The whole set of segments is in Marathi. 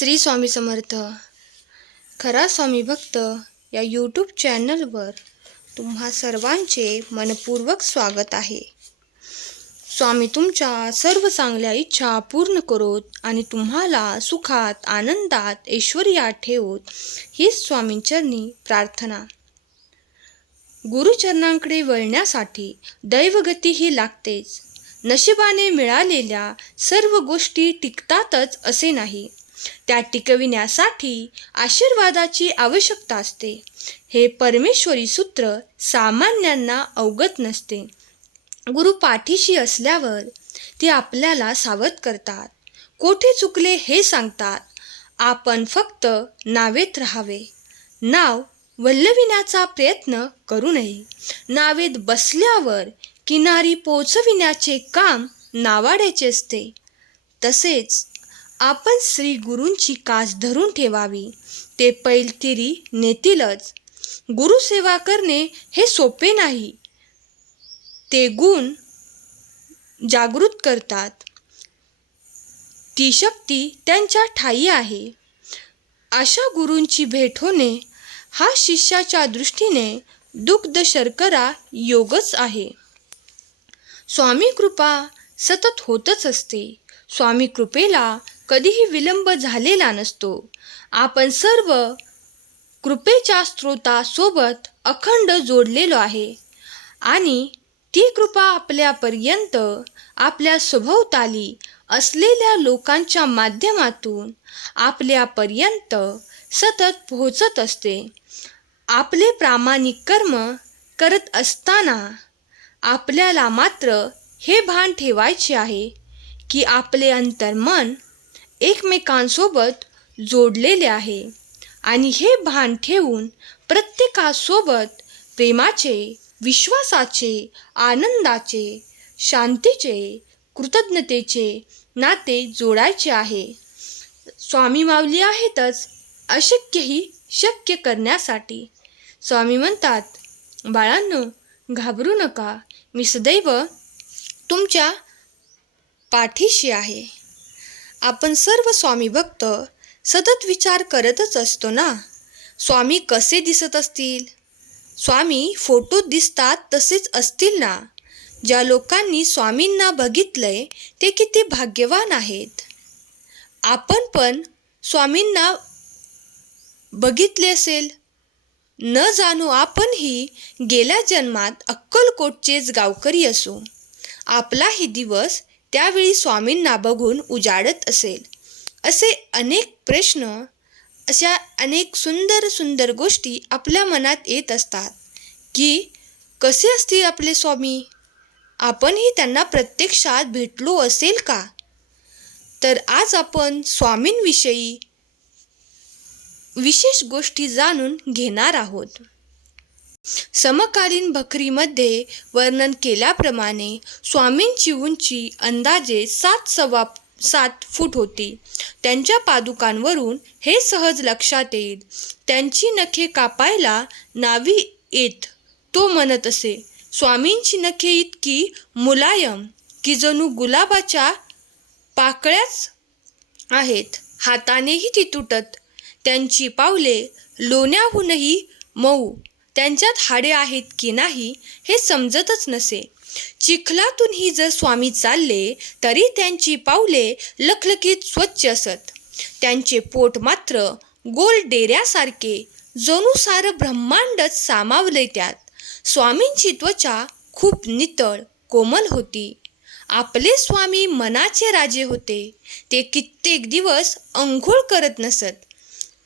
श्री स्वामी समर्थ. खरा स्वामी भक्त या यूट्यूब चॅनलवर तुम्हा सर्वांचे मनपूर्वक स्वागत आहे. स्वामी तुमच्या सर्व चांगल्या इच्छा पूर्ण करोत आणि तुम्हाला सुखात आनंदात ऐश्वर्यात ठेवोत हीच स्वामींचरणी प्रार्थना. गुरुचरणांकडे वळण्यासाठी दैवगती ही लागतेच. नशिबाने मिळालेल्या सर्व गोष्टी टिकतातच असे नाही. त्या टिकविण्यासाठी आशीर्वादाची आवश्यकता असते. हे परमेश्वरी सूत्र सामान्यांना अवगत नसते. गुरु पाठीशी असल्यावर ते आपल्याला सावध करतात. कोठे चुकले हे सांगतात. आपण फक्त नावेत राहावे. नाव वल्लविण्याचा प्रयत्न करू नये. नावेत बसल्यावर किनारी पोचविण्याचे काम नावाड्याचे असते. तसेच आपण श्री गुरूंची कास धरून ठेवावी. ते पैलतिरी नेतीलच. गुरुसेवा करणे हे सोपे नाही. ते गुण जागृत करतात. ती शक्ती त्यांच्या ठायी आहे. अशा गुरूंची भेट होणे हा शिष्याच्या दृष्टीने दुग्ध शर्करा योगच आहे. स्वामी कृपा सतत होतच असते. स्वामी कृपेला कधीही विलंब झालेला नसतो. आपण सर्व कृपेच्या स्रोतासोबत अखंड जोडलेलो आहे आणि ती कृपा आपल्यापर्यंत आपल्या सभोवताली असलेल्या लोकांच्या माध्यमातून आपल्यापर्यंत सतत पोहोचत असते. आपले प्रामाणिक कर्म करत असताना आपल्याला मात्र हे भान ठेवायचे आहे की आपले अंतर्मन एकमेकांसोबत जोडलेले आहे. आणि हे भान ठेवून प्रत्येकासोबत प्रेमाचे विश्वासाचे आनंदाचे शांतीचे कृतज्ञतेचे नाते जोडायचे आहे. स्वामी माऊली आहेतच अशक्यही शक्य करण्यासाठी. स्वामी म्हणतात बाळांनो घाबरू नका. मी सदैव तुमच्या पाठीशी आहे. आपण सर्व स्वामी भक्त सतत विचार करतच असतो ना? स्वामी कसे दिसत असतील? स्वामी फोटोत दिसतात तसेच असतील ना? ज्या लोकांनी स्वामींना बघितलंय ते किती भाग्यवान आहेत. आपण पण स्वामींना बघितले असेल. न जाणू आपणही गेल्या जन्मात अक्कलकोटचेच गावकरी असू. आपलाही दिवस त्यावेळी स्वामींना बघून उजाडत असेल. असे अनेक प्रश्न अशा अनेक सुंदर सुंदर गोष्टी आपल्या मनात येत असतात. की कसे असतील आपले स्वामी? आपणही त्यांना प्रत्यक्षात भेटलो असेल का? तर आज आपण स्वामींविषयी विशेष गोष्टी जाणून घेणार आहोत. समकालीन बकरीमध्ये वर्णन केल्याप्रमाणे स्वामींची उंची अंदाजे सात सव्वा सात फूट होती. त्यांच्या पादुकांवरून हे सहज लक्षात येईल. त्यांची नखे कापायला नावी येत तो म्हणत असे. स्वामींची नखे इतकी मुलायम की जणू गुलाबाच्या पाकळ्याच आहेत. हातानेही ती तुटत. त्यांची पावले लोण्याहूनही मऊ त्यांच्यात हाडे आहेत की नाही हे समजतच नसे. चिखलातूनही जर स्वामी चालले तरी त्यांची पावले लखलखीत स्वच्छ असत. त्यांचे पोट मात्र गोल डेऱ्यासारखे जणू सारं ब्रह्मांडच सामावले त्यात. स्वामींची त्वचा खूप नितळ कोमल होती. आपले स्वामी मनाचे राजे होते. ते कित्येक दिवस अंघोळ करत नसत.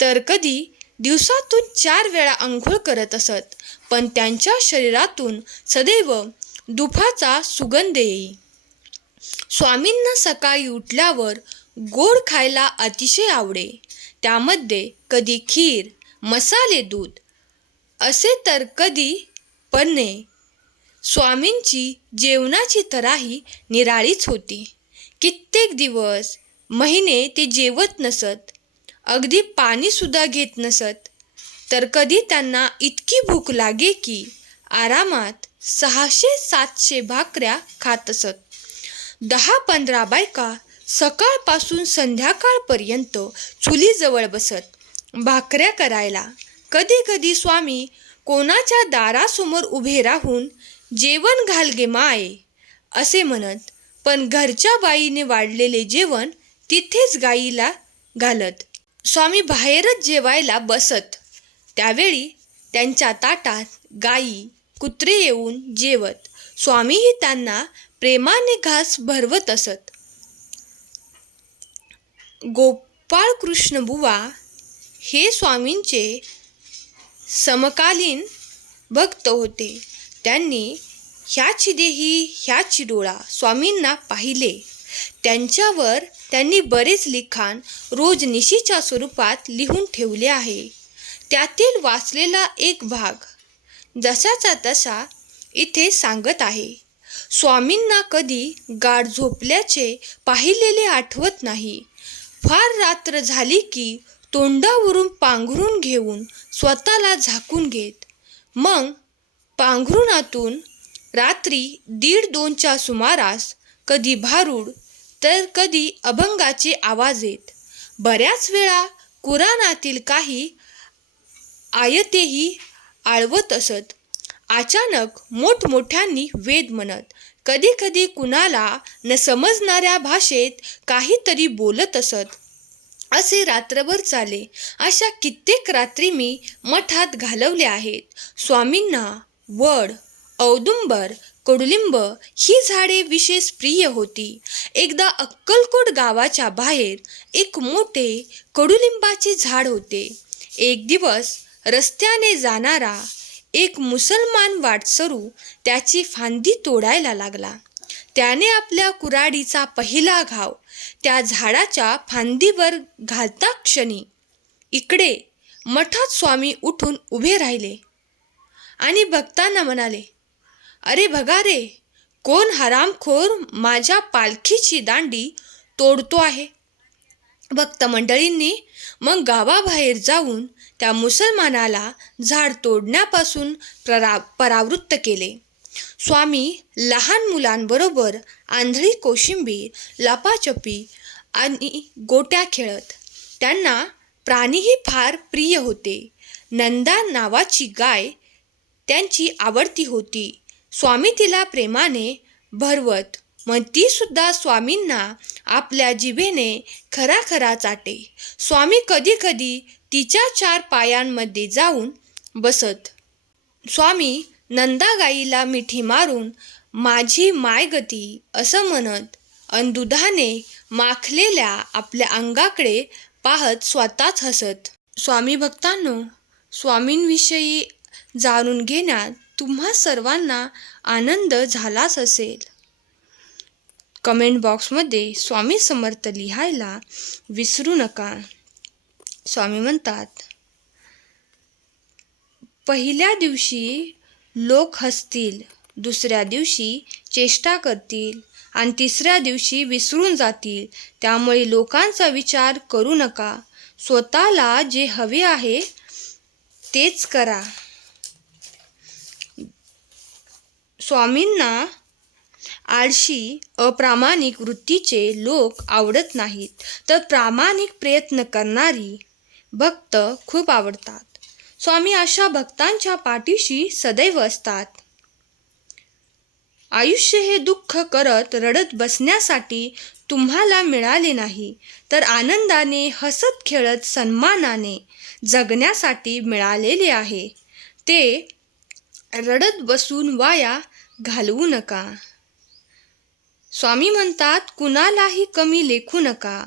तर कधी दिवसातून चार वेळा आंघोळ करत असत पण त्यांच्या शरीरातून सदैव दुफाचा सुगंध येई. स्वामींना सकाळी उठल्यावर गोड खायला अतिशय आवडे. त्यामध्ये कधी खीर मसाले दूध असे तर कधी पन्ने स्वामींची जेवणाची तराही निराळीच होती. कित्येक दिवस महिने ते जेवत नसत अगदी पाणीसुद्धा घेत नसत तर कधी त्यांना इतकी भूक लागे की आरामात सहाशे सातशे भाकऱ्या खात असत. दहा पंधरा बायका सकाळपासून संध्याकाळपर्यंत चुलीजवळ बसत भाकऱ्या करायला. कधी कधी स्वामी कोणाच्या दारासमोर उभे राहून जेवण घाल गे माये असे म्हणत पण घरच्या बाईने वाढलेले जेवण तिथेच गाईला घालत. स्वामी बाहेरच जेवायला बसत. त्यावेळी त्यांच्या ताटात गाई कुत्रे येऊन जेवत. स्वामीही त्यांना प्रेमाने घास भरवत असत. गोपाळकृष्ण बुवा हे स्वामींचे समकालीन भक्त होते. त्यांनी ह्याची देही ह्याची डोळा स्वामींना पाहिले. त्यांच्यावर त्यांनी बरेच लिखाण रोज निशीच्या स्वरूपात लिहून ठेवले आहे. त्यातील वाचलेला एक भाग जसाचा तसा इथे सांगत आहे. स्वामींना कधी गाढ झोपल्याचे पाहिलेले आठवत नाही. फार रात्र झाली की तोंडावरून पांघरून घेऊन स्वतःला झाकून घेत. मग पांघरुणातून रात्री दीड दोनच्या सुमारास कधी भारूड तर कधी अभंगाचे आवाज येत. बऱ्याच वेळा कुराणातील काही आयतेही आळवत असत. अचानक मोठमोठ्यांनी वेद म्हणत. कधी कधी कुणाला न समजणाऱ्या भाषेत काहीतरी बोलत असत. असे रात्रभर चाले. अशा कित्येक रात्री मी मठात घालवल्या आहेत. स्वामींना वड औदुंबर कडुलिंब ही झाडे विशेष प्रिय होती. एकदा अक्कलकोट गावाच्या बाहेर एक मोठे कडुलिंबाचे झाड होते. एक दिवस रस्त्याने जाणारा एक मुसलमान वाटसरू त्याची फांदी तोडायला लागला. त्याने आपल्या कुऱ्हाडीचा पहिला घाव त्या झाडाच्या फांदीवर घालता क्षणी इकडे मठात स्वामी उठून उभे राहिले आणि भक्तांना म्हणाले अरे बघा रे कोण हरामखोर माझ्या पालखीची दांडी तोडतो आहे? भक्त मंडळींनी मग गावाबाहेर जाऊन त्या मुसलमानाला झाड तोडण्यापासून परा परावृत्त केले. स्वामी लहान मुलांबरोबर आंधळी कोशिंबीर लपाचपी आणि गोट्या खेळत. त्यांना प्राणीही फार प्रिय होते. नंदा नावाची गाय त्यांची आवडती होती. स्वामी तिला प्रेमाने भरवत मग तीसुद्धा स्वामींना आपल्या जिभेने खरा खरा चाटे. स्वामी कधी कधी तिच्या चार पायांमध्ये जाऊन बसत. स्वामी नंदागाईला मिठी मारून माझी मायगती असं म्हणत अंदुधाने माखलेल्या आपल्या अंगाकडे पाहत स्वतःच हसत. स्वामी भक्तांनो स्वामींविषयी जाणून घेण्यात तुम्हा सर्वांना आनंद झालाच असेल. कमेंट बॉक्समध्ये स्वामी समर्थ लिहायला विसरू नका. स्वामी म्हणतात पहिल्या दिवशी लोक हसतील दुसऱ्या दिवशी चेष्टा करतील आणि तिसऱ्या दिवशी विसरून जातील. त्यामुळे लोकांचा विचार करू नका. स्वतःला जे हवे आहे तेच करा. स्वामींना आळशी अप्रामाणिक वृत्तीचे लोक आवडत नाहीत. तर प्रामाणिक प्रयत्न करणारी भक्त खूप आवडतात. स्वामी अशा भक्तांच्या पाठीशी सदैव असतात. आयुष्य हे दुःख करत रडत बसण्यासाठी तुम्हाला मिळाले नाही तर आनंदाने हसत खेळत सन्मानाने जगण्यासाठी मिळालेले आहे. ते रडत बसून वाया घालवू नका. स्वामी म्हणतात कुणालाही कमी लेखू नका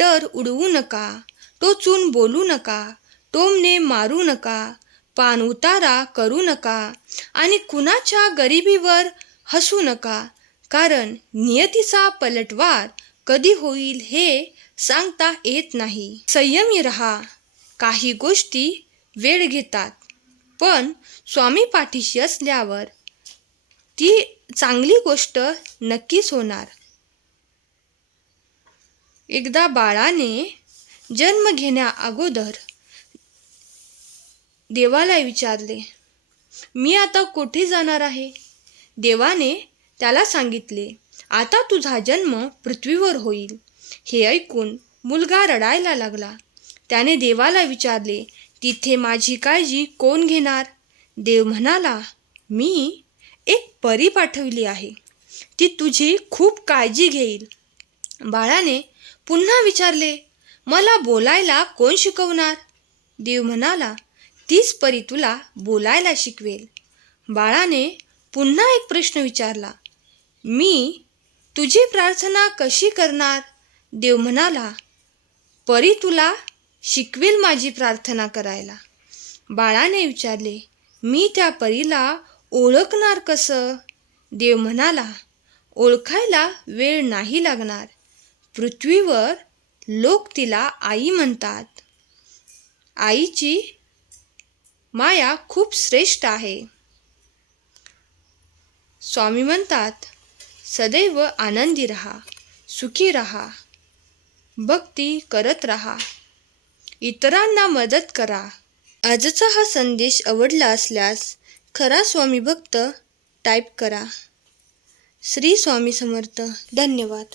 तर उडवू नका. टोचून बोलू नका टोमने मारू नका पान उतारा करू नका आणि कुणाच्या गरिबीवर हसू नका कारण नियतीचा पलटवार कधी होईल हे सांगता येत नाही. संयमी रहा काही गोष्टी वेळ घेतात. पण स्वामी पाठीशी असल्यावर ती चांगली गोष्ट नक्कीच होणार. एकदा बाळाने जन्म घेण्या अगोदर देवाला विचारले मी आता कोठे जाणार आहे? देवाने त्याला सांगितले आता तुझा जन्म पृथ्वीवर होईल. हे ऐकून मुलगा रडायला लागला. त्याने देवाला विचारले तिथे माझी काळजी कोण घेणार? देव म्हणाला मी एक परी पाठवली आहे. ती तुझी खूप काळजी घेईल. बाळाने पुन्हा विचारले मला बोलायला कोण शिकवणार? देव म्हणाला तीच परी तुला बोलायला शिकवेल. बाळाने पुन्हा एक प्रश्न विचारला मी तुझी प्रार्थना कशी करणार? देव म्हणाला परी तुला शिकवेल माझी प्रार्थना करायला. बाळाने विचारले मी त्या परीला ओळखणार कसं? देव म्हणाला ओळखायला वेळ नाही लागणार. पृथ्वीवर लोक तिला आई म्हणतात. आईची माया खूप श्रेष्ठ आहे. स्वामी म्हणतात सदैव आनंदी रहा सुखी रहा भक्ती करत रहा. इतरांना मदत करा. आजचा हा संदेश आवडला असल्यास खरा स्वामी भक्त टाईप करा. श्री स्वामी समर्थ धन्यवाद.